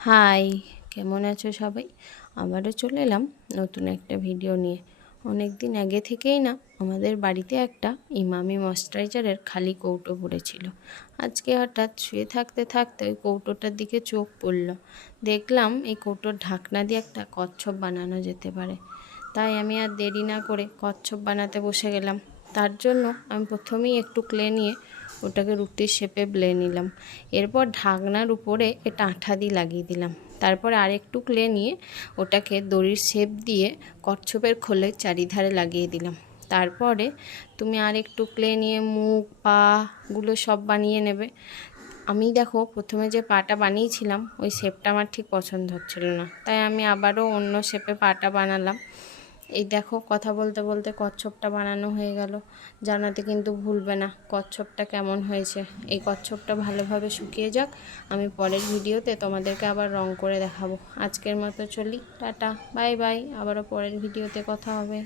High, কেমন আছো সবাই? আবারও চলে এলাম নতুন একটা ভিডিও নিয়ে। অনেক দিন আগে থেকেই না আমাদের বাড়িতে একটা ইমামি ময়েশ্চারাইজারের খালি কৌটো পড়েছিল। আজকে হঠাৎ শুয়ে থাকতে থাকতে ওই কৌটোটার দিকে চোখ পড়ল। দেখলাম এই কৌটোর ঢাকনা দিয়ে একটা কচ্ছপ বানানো যেতে পারে। তাই আমি আর দেরি না করে কচ্ছপ বানাতে বসে গেলাম। তার জন্য আমি প্রথমেই একটু ক্লে নিয়ে ওটাকে রুটির শেপে বেলে নিলাম। এরপর ঢাকনার উপরে এটা আঠা দিয়ে লাগিয়ে দিলাম। তারপরে আরেকটু ক্লে নিয়ে ওটাকে দড়ির শেপ দিয়ে কচ্ছপের খোলের চারিধারে লাগিয়ে দিলাম। তারপরে তুমি আরেকটু ক্লে নিয়ে মুখ পাগুলো সব বানিয়ে নেবে। আমি দেখো প্রথমে যে পাটা বানিয়েছিলাম ওই শেপটা আমার ঠিক পছন্দ হচ্ছিল না, তাই আমি আবারও অন্য শেপে পাটা বানালাম। এই দেখো কথা বলতে বলতে কচ্ছপটা বানানো হয়ে গেল। জানাতে কিন্তু ভুলবে না কচ্ছপটা কেমন হয়েছে। এই কচ্ছপটা ভালোভাবে শুকিয়ে যাক, আমি পরের ভিডিওতে তোমাদেরকে আবার রং করে দেখাবো। আজকের মতো চলি, টাটা বাই বাই, আবারও পরের ভিডিওতে কথা হবে।